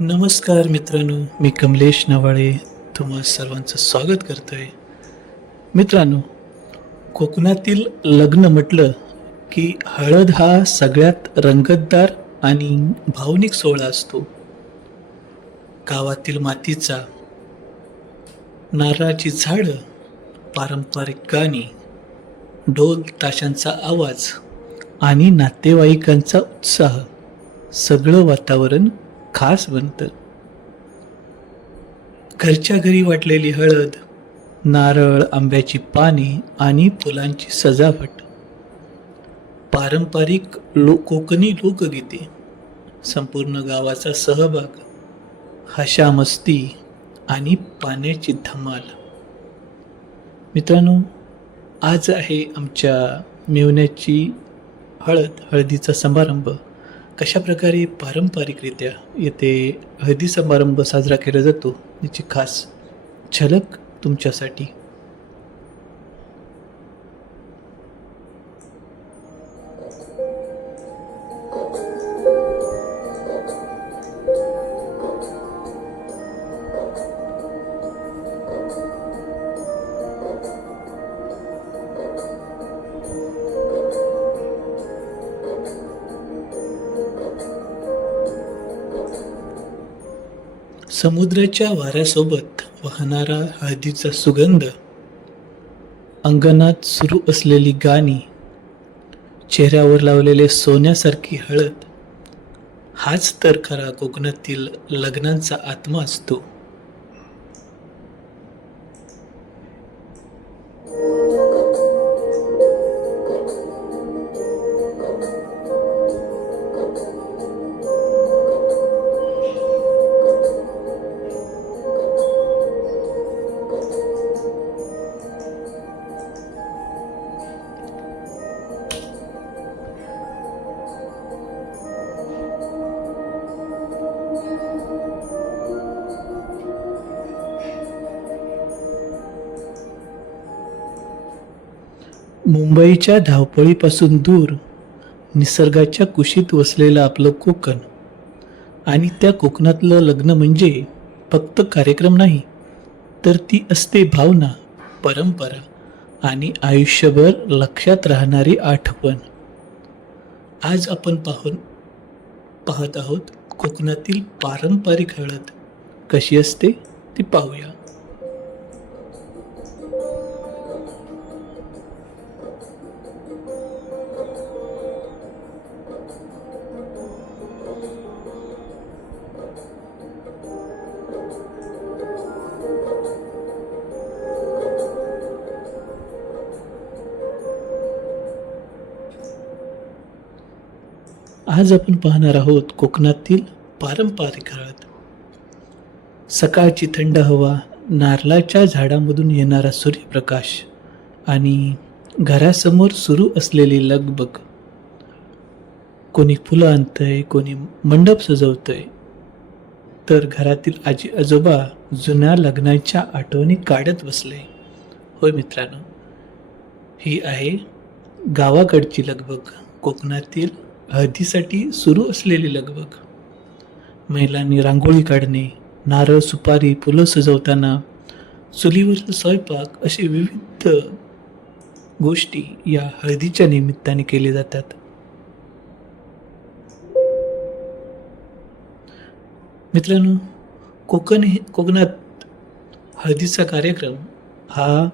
नमस्कार मित्रांनो, मी कमलेश नवाळे तुम्हा सर्वांचं स्वागत करतोय. मित्रांनो, कोकणातील लग्न म्हटलं की हळद हा सगळ्यात रंगतदार आणि भावनिक सोहळा असतो. गावातील मातीचा, नारळाची झाडं, पारंपरिक गाणी, ढोल ताशांचा आवाज आणि नातेवाईकांचा उत्साह, सगळं वातावरण खास बनतं. घरच्या घरी वाटलेली हळद, नारळ, आंब्याची पाने आणि फुलांची सजावट, पारंपरिक कोकणी लोकगीते, संपूर्ण गावाचा सहभाग, हशा मस्ती आणि पाण्याची धमाल. मित्रांनो, आज आहे आमच्या मेवण्याची हळदीचा समारंभ. कशा प्रकारे पारंपरिकरित्या येथे हळदी समारंभ साजरा केला जातो याची खास झलक तुमच्यासाठी. समुद्राच्या वाऱ्यासोबत वाहणारा हळदीचा सुगंध, अंगणात सुरू असलेली गाणी, चेहऱ्यावर लावलेले सोन्यासारखी हळद, हाच तर खरा कोकणातील लग्नांचा आत्मा असतो. मुंबईच्या धावपळीपासून दूर, निसर्गाच्या कुशीत वसलेलं आपलं कोकण, आणि त्या कोकणातलं लग्न म्हणजे फक्त कार्यक्रम नाही, तर ती असते भावना, परंपरा आणि आयुष्यभर लक्षात राहणारी आठवण. आज आपण पाहत आहोत कोकणातील पारंपरिक हळद कशी असते ती पाहूया. आज आपण पाहणार आहोत कोकणातील पारंपरिक हळद. सकाळची थंड हवा, नारळाच्या झाडामधून येणारा सूर्यप्रकाश आणि घरासमोर सुरू असलेली लगबग. कोणी फुलं आणतंय, कोणी मंडप सजवतंय, तर घरातील आजी आजोबा जुन्या लग्नाच्या आठवणी काढत बसले. होय मित्रांनो, ही आहे गावाकडची लगबग, कोकणातील हळदीसाठी सुरू असलेली लगबग. महिलांनी रांगोळी काढणे, नारळ, सुपारी, फुलं सजवताना, चुलीवरील स्वयंपाक, असे विविध गोष्टी या हळदीच्या निमित्ताने केले जातात. मित्रांनो, कोकणात हळदीचा कार्यक्रम हा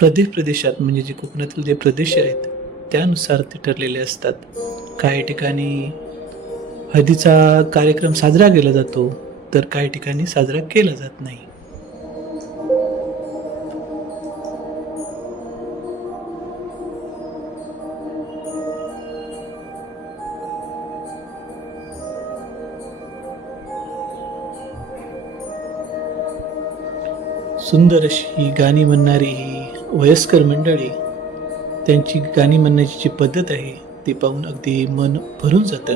प्रदेशात, म्हणजे जे कोकणातील जे प्रदेश आहेत त्यानुसार ते ठरलेले असतात. काही ठिकाणी हळदीचा कार्यक्रम साजरा केला जातो, तर काही ठिकाणी साजरा केला जात नाही. सुंदर अशी गाणी म्हणणारी ही वयस्कर मंडळी, त्यांची गाणी म्हणण्याची जी पद्धत आहे ती पाहून अगदी मन भरून जातं.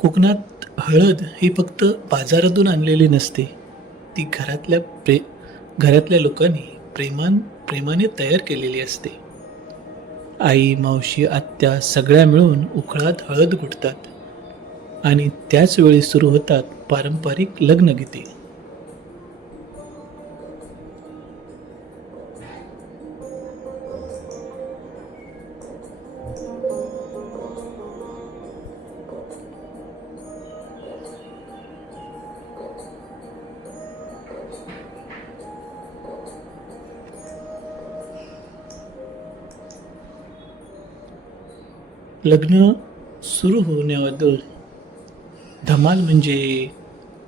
कोकणात हळद ही फक्त बाजारातून आणलेली नसते, ती घरातल्या लोकांनी प्रेमाने तयार केलेली असते. आई, मावशी, आत्या सगळ्या मिळून उखळात हळद कुटतात आणि त्याच वेळी सुरू होतात पारंपरिक लग्नगीते. लग्न सुरू होण्याअगोदर धमाल म्हणजे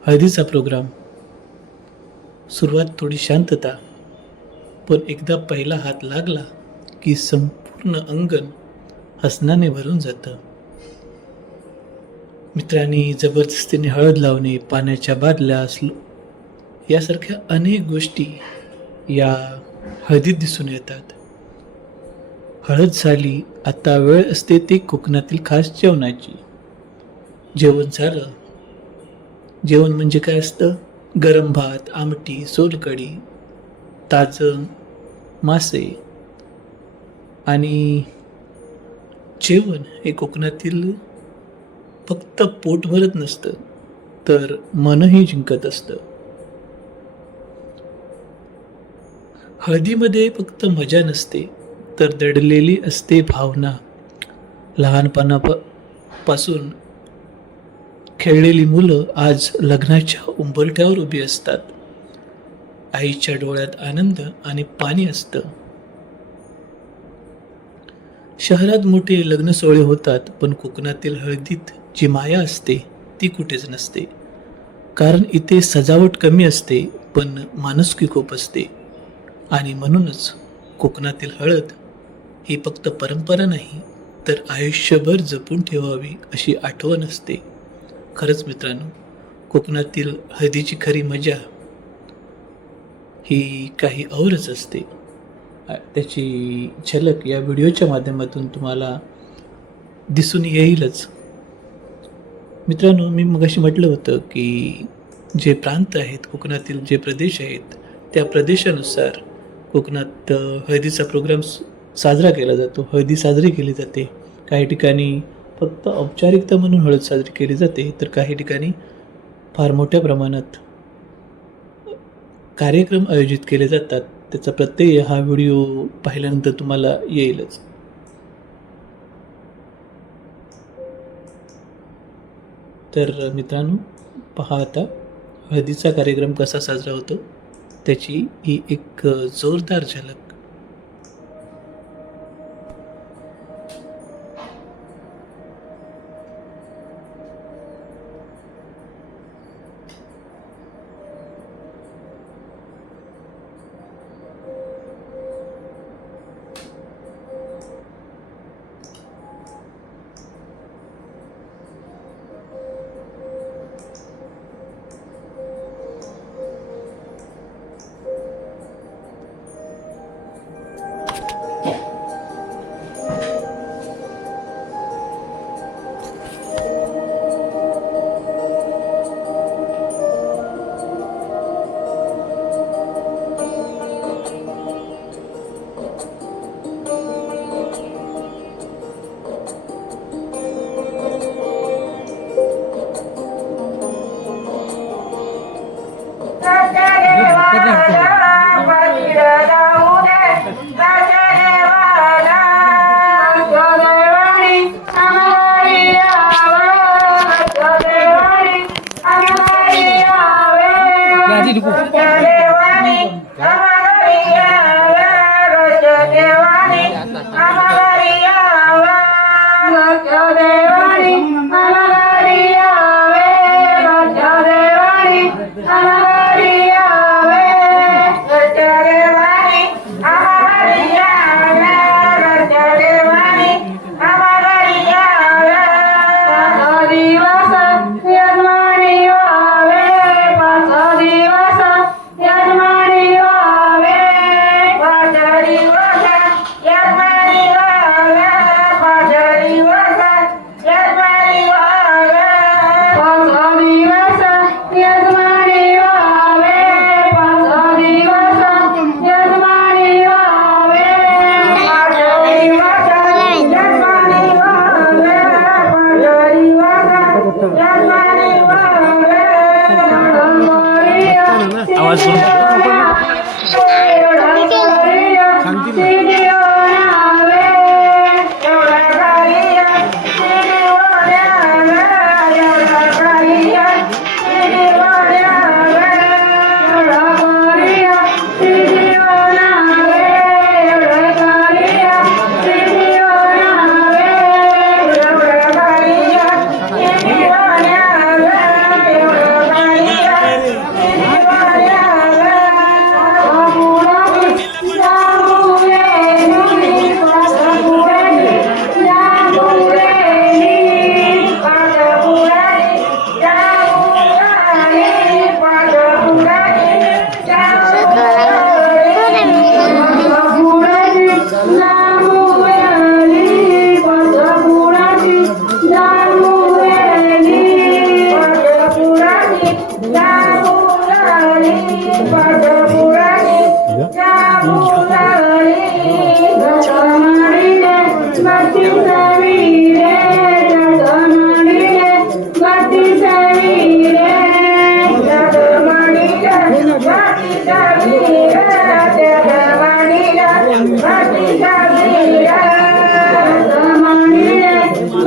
हळदीचा प्रोग्राम. सुरुवात थोडी शांतता, पण एकदा पहिला हात लागला की संपूर्ण अंगण हसण्याने भरून जातं. मित्रांनी जबरदस्तीने हळद लावणे, पाण्याच्या बादल्या यासारख्या अनेक गोष्टी या हळदीत दिसून येतात. हळद झाली, आता वेळ असते ती कोकणातील खास जेवणाची. जेवण झालं. जेवण म्हणजे काय असतं? गरम भात, आमटी, सोलकढी, ताजं मासे. आणि जेवण हे कोकणातील फक्त पोट भरत नसतं, तर मनही जिंकत असतं. हळदीमध्ये फक्त मजा नसते, तर दडलेली असते भावना. लहानपणापासून खेळलेली मुलं आज लग्नाच्या उंबरठ्यावर उभी असतात. आईच्या डोळ्यात आनंद आणि पाणी असतं. शहरात मोठे लग्न सोहळे होतात, पण कोकणातील हळदीत जी माया असते ती कुठेच नसते. कारण इथे सजावट कमी असते, पण माणुसकी खूप असते. आणि म्हणूनच कोकणातील हळद ही फक्त परंपरा नाही, तर आयुष्यभर जपून ठेवावी अशी आठवण असते. खरंच मित्रांनो, कोकणातील हळदीची खरी मजा ही काही औरच असते. त्याची झलक या व्हिडिओच्या माध्यमातून तुम्हाला दिसून येईलच. मित्रांनो, मी मगाशी म्हटलं होतं की जे प्रांत आहेत, कोकणातील जे प्रदेश आहेत, त्या प्रदेशानुसार कोकणात हळदीचा प्रोग्राम साजरा केला जातो. हळदी साजरी केली जाते. काही ठिकाणी फक्त औपचारिकता म्हणून हळद साजरी केली जाते, तर काही ठिकाणी फार मोठ्या प्रमाणात कार्यक्रम आयोजित केले जातात. त्याचा प्रत्यय हा व्हिडिओ पाहिल्यानंतर तुम्हाला येईलच. तर मित्रांनो, पहा आता हळदीचा कार्यक्रम कसा साजरा होतो त्याची ही एक जोरदार झलक.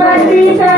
Bye.